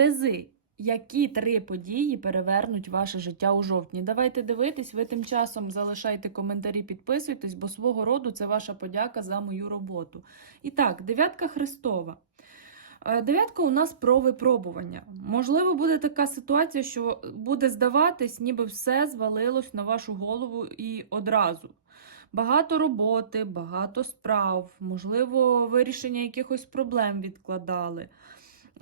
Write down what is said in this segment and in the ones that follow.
Терези, які три події перевернуть ваше життя у жовтні? Давайте дивитись, ви тим часом залишайте коментарі, підписуйтесь, бо свого роду це ваша подяка за мою роботу. І так, дев'ятка Христова. Е, Дев'ятка у нас про випробування. Можливо, буде така ситуація, що буде здаватись, ніби все звалилось на вашу голову і одразу. Багато роботи, багато справ, можливо, вирішення якихось проблем відкладали.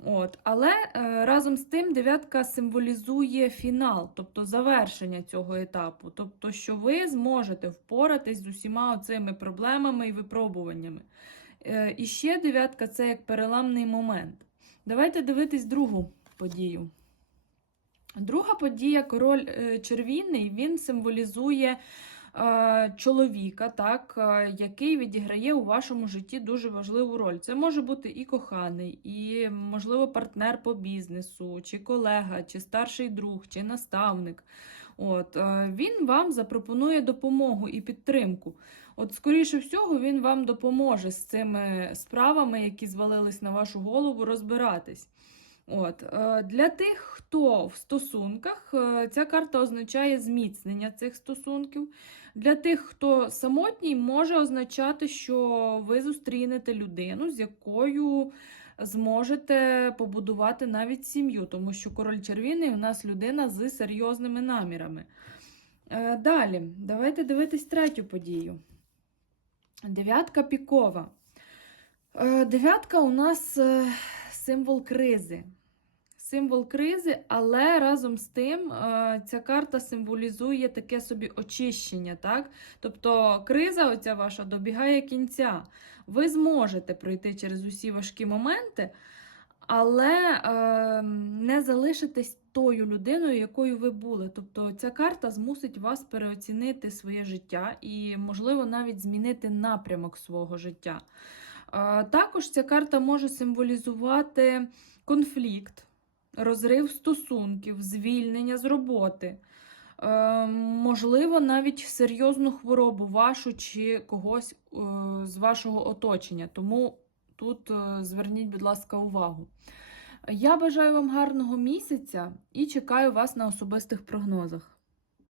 От. Але е, разом з тим дев'ятка символізує фінал, тобто завершення цього етапу. Тобто, що ви зможете впоратись з усіма цими проблемами і випробуваннями. Е, і ще дев'ятка це як переламний момент. Давайте дивитись другу подію. Друга подія, король е, червіний, він символізує чоловіка, так, е, який відіграє у вашому житті дуже важливу роль. Це може бути і коханий, і, можливо, партнер по бізнесу, чи колега, чи старший друг, чи наставник. От, е, Він вам запропонує допомогу і підтримку. От, скоріше всього, він вам допоможе з цими справами, які звалились на вашу голову, розбиратись. От, е, Для тих, хто в стосунках, е, ця карта означає зміцнення цих стосунків. Для тих, хто самотній, може означати, що ви зустрінете людину, з якою зможете побудувати навіть сім'ю, тому що король червіний у нас людина з серйозними намірами. Е, Далі, давайте дивитись третю подію. Дев'ятка пікова. Дев'ятка у нас символ кризи. Символ кризи, але разом з тим е, ця карта символізує таке собі очищення. так? Тобто криза, оця ваша, добігає кінця. Ви зможете пройти через усі важкі моменти, але е, не залишитесь тою людиною, якою ви були. Тобто ця карта змусить вас переоцінити своє життя і, можливо, навіть змінити напрямок свого життя. Е, Також ця карта може символізувати конфлікт, розрив стосунків, звільнення з роботи. Е, Можливо, навіть серйозну хворобу вашу чи когось е, з вашого оточення. Тому тут е, зверніть, будь ласка, увагу. Я бажаю вам гарного місяця і чекаю вас на особистих прогнозах.